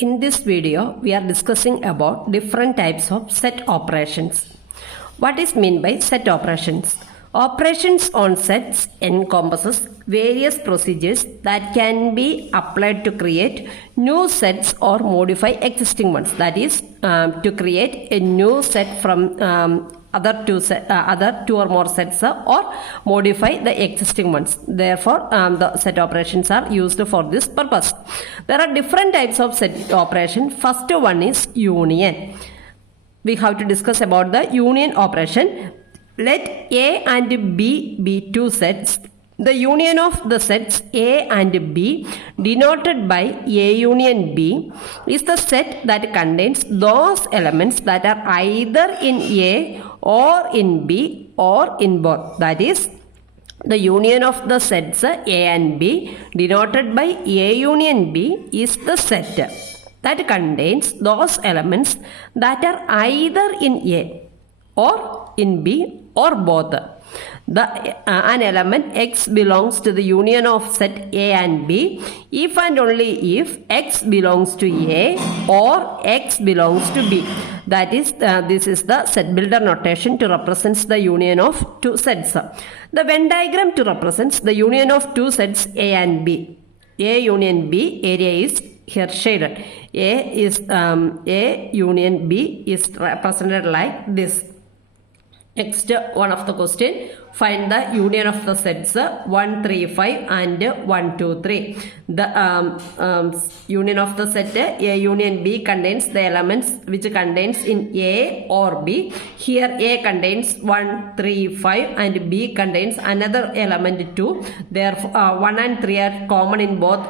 In this video, we are discussing about different types of set operations. What is meant by set operations? Operations on sets encompasses various procedures that can be applied to create new sets or modify existing ones. That is, to create a new set from other two or more sets or modify the existing ones. Therefore, the set operations are used for this purpose. There are different types of set operation. First one is union. We have to discuss about the union operation. Let A and B be two sets. The union of the sets A and B, denoted by A union B, is the set that contains those elements that are either in A or in B or in both. That is, the union of the sets A and B, denoted by A union B, is the set that contains those elements that are either in A or in B or both. An element X belongs to the union of set A and B if and only if X belongs to A or X belongs to B. That is, this is the set builder notation to represent the union of two sets. The Venn diagram to represents the union of two sets A and B. A union B area is here shaded. A union B is represented like this. Next, one of the question, find the union of the sets 1, 3, 5 and 1, 2, 3. The union of the set A union B contains the elements which contains in A or B. Here A contains 1, 3, 5 and B contains another element 2. Therefore, 1 and 3 are common in both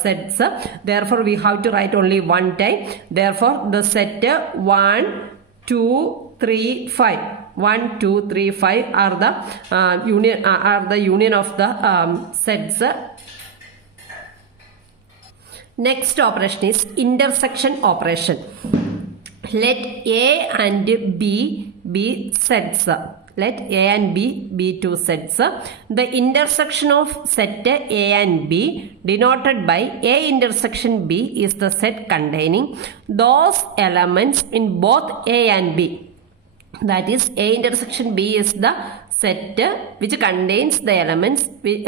sets. Therefore, we have to write only one time. Therefore, the set 1, 2, 3, 5. 1, 2, 3, 5 are the union of the sets. Next operation is intersection operation. Let A and B be sets. Let A and B be two sets. The intersection of set A and B, denoted by A intersection B, is the set containing those elements in both A and B. That is, A intersection B is the set which contains the elements which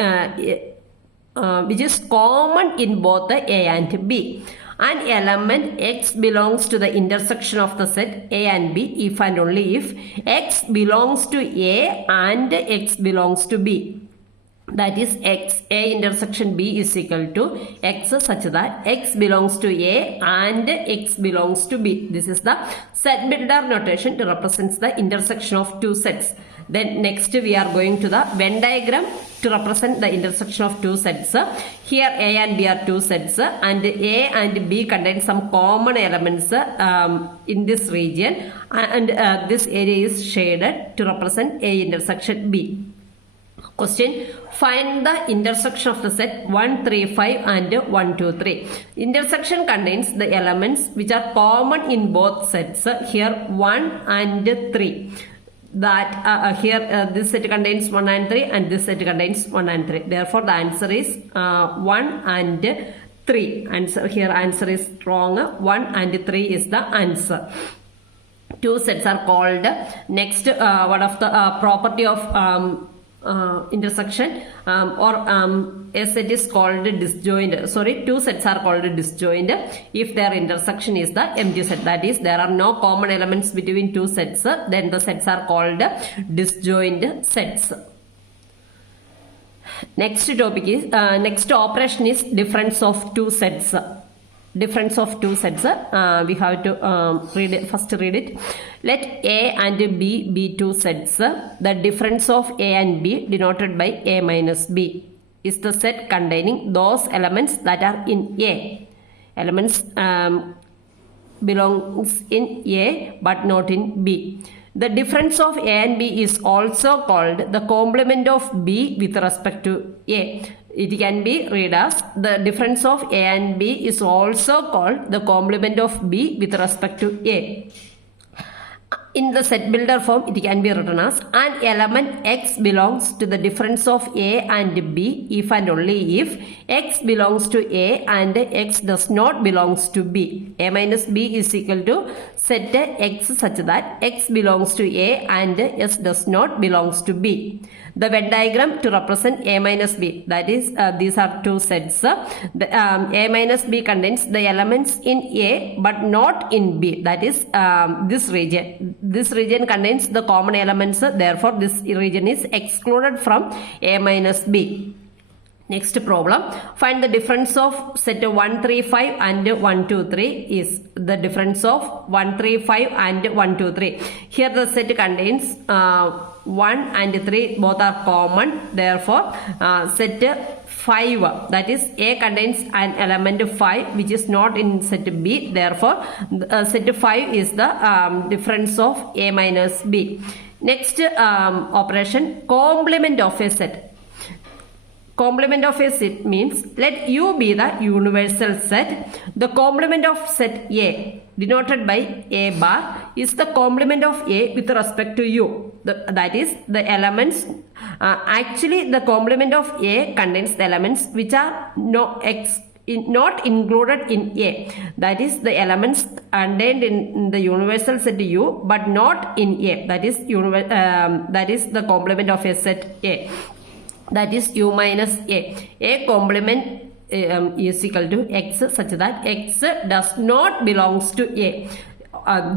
is common in both the A and B. An element X belongs to the intersection of the set A and B if and only if X belongs to A and X belongs to B. That is, A intersection B is equal to X such that X belongs to A and X belongs to B. This is the set builder notation to represent the intersection of two sets. Then next we are going to the Venn diagram to represent the intersection of two sets. Here A and B are two sets and A and B contain some common elements in this region, and this area is shaded to represent A intersection B. Question, find the intersection of the set 1, 3, 5 and 1, 2, 3. Intersection contains the elements which are common in both sets. Here 1 and 3. That here this set contains 1 and 3 and this set contains 1 and 3. Therefore, the answer is 1 and 3. Answer here answer is wrong. 1 and 3 is the answer. Two sets are called. Next, one of the property of intersection a set is called disjoint. Sorry, two sets are called disjoint if their intersection is the empty set. That is, there are no common elements between two sets. Then the sets are called disjoint sets. Next topic is next operation is difference of two sets. Difference of two sets. We have to read it. Let A and B be two sets. The difference of A and B, denoted by A minus B, is the set containing those elements that are in A. Elements belongs in A but not in B. The difference of A and B is also called the complement of B with respect to A. It can be read as the difference of A and B is also called the complement of B with respect to A. In the set builder form, it can be written as an element x belongs to the difference of a and b if and only if x belongs to a and x does not belongs to b. A minus b is equal to set x such that x belongs to a and s does not belongs to b. The Venn diagram to represent A minus B, that is these are two sets. A minus B contains the elements in A but not in B, that is this region. This region contains the common elements, therefore this region is excluded from A minus B. Next problem, find the difference of set 1, 3, 5 and 1, 2, 3 is the difference of 1, 3, 5 and 1, 2, 3. Here the set contains 1 and 3 both are common, therefore set 5, that is A contains an element 5 which is not in set B, therefore set 5 is the difference of A minus B. Next operation, complement of a set. Complement of a set means let U be the universal set. The complement of set A denoted by A bar is the complement of A with respect to U. That is the elements. Actually the complement of A contains the elements which are not included in A. That is the elements contained in the universal set U but not in A. That is the complement of a set A. That is U minus A. A complement is equal to X such that X does not belongs to A.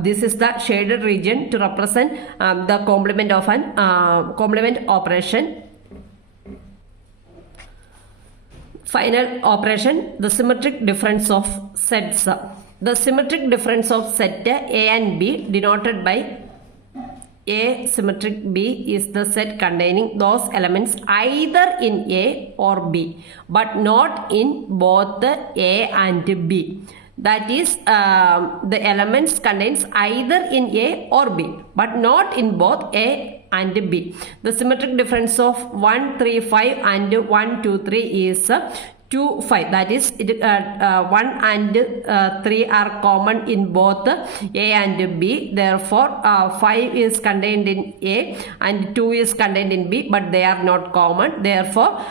This is the shaded region to represent the complement of an complement operation. Final operation, the symmetric difference of sets. The symmetric difference of set A and B denoted by A symmetric B is the set containing those elements either in A or B but not in both A and B. That is the elements contains either in A or B but not in both A and B. The symmetric difference of 1, 3, 5 and 1, 2, 3 is 2, 5. That is 1 and 3 are common in both A and B. Therefore 5 is contained in A and 2 is contained in B but they are not common. Therefore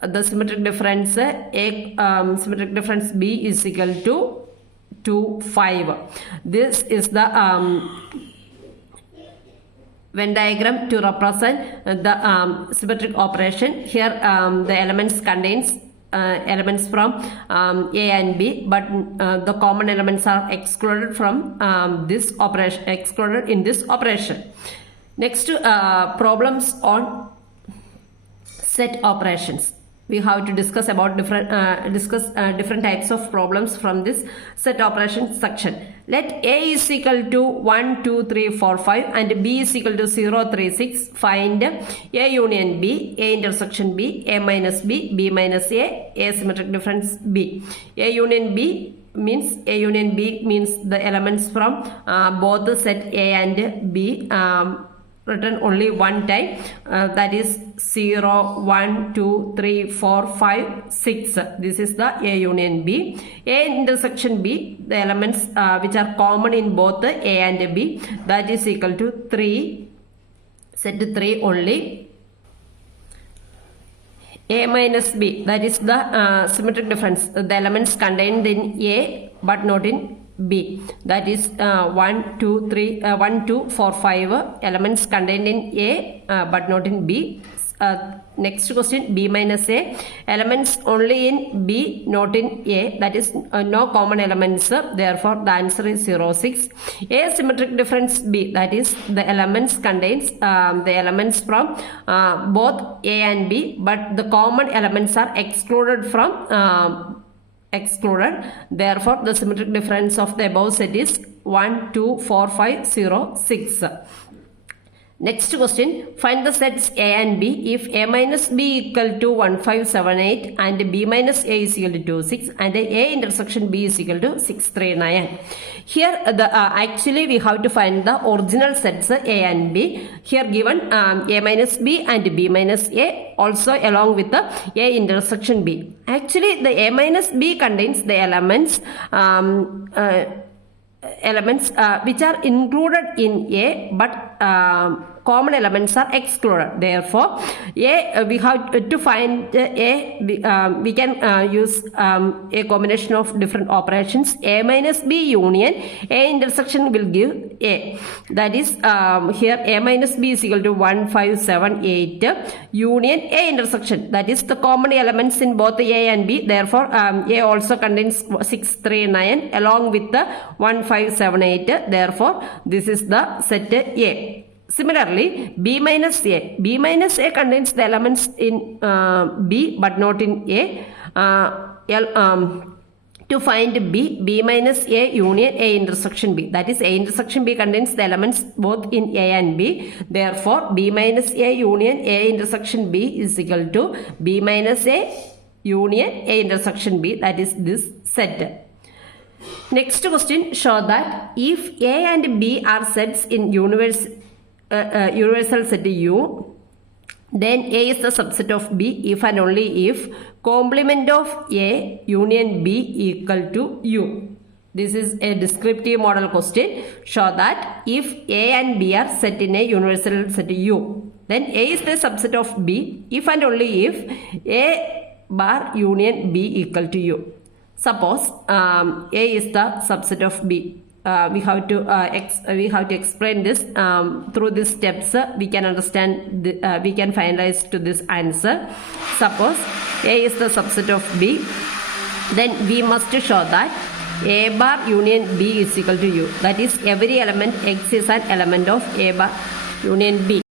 the symmetric difference symmetric difference B is equal to 2, 5. This is the Venn diagram to represent the symmetric operation. Here the elements contains elements from A and B but the common elements are excluded from this operation, excluded in this operation. Next problems on set operations. We have to discuss about different types of problems from this set operation section. Let A is equal to 1, 2, 3, 4, 5 and B is equal to 0, 3, 6. Find A union B, A intersection B, A minus B, B minus A symmetric difference B. A union B means the elements from both the set A and B written only one time, that is 0, 1, 2, 3, 4, 5, 6. This is the A union B. A intersection B, the elements which are common in both A and B, that is equal to 3, set 3 only. A minus B, that is the symmetric difference, the elements contained in A but not in B, that is 1, 2, 3, 1, 2, 4, 5 elements contained in A but not in B. Next question, B minus A, elements only in B not in A, that is no common elements, therefore the answer is 0, 6. A symmetric difference B, that is the elements contains the elements from both A and B but the common elements are excluded from therefore the symmetric difference of the above set is 1, 2, 4, 5, 0, 6. Next question, find the sets A and B if A minus B equal to 1, 5, 7, 8 and B minus A is equal to 2, 6 and A intersection B is equal to 6, 3, 9. Here actually we have to find the original sets A and B. Here given A minus B and B minus A also along with the A intersection B. Actually the A minus B contains the elements elements which are included in A, but common elements are excluded. Therefore, A we have to find A. We can use a combination of different operations. A minus B union A intersection will give A. That is here A minus B is equal to 1, 5, 7, 8 union A intersection. That is the common elements in both A and B. Therefore, A also contains 6, 3, 9 along with the 1, 5, 7, 8. Therefore, this is the set A. Similarly, B minus A. B minus A contains the elements in B but not in A. To find B, B minus A union A intersection B. That is, A intersection B contains the elements both in A and B. Therefore, B minus A union A intersection B is equal to B minus A union A intersection B. That is this set. Next question, show that if A and B are sets in universal set U, then A is the subset of B if and only if complement of A union B equal to U. This is a descriptive model question. Show that if A and B are set in a universal set U, then A is the subset of B if and only if A bar union B equal to U. Suppose A is the subset of B. We have to explain this through these steps. We can understand. We can finalize to this answer. Suppose A is the subset of B, then we must show that A bar union B is equal to U. That is, every element X is an element of A bar union B.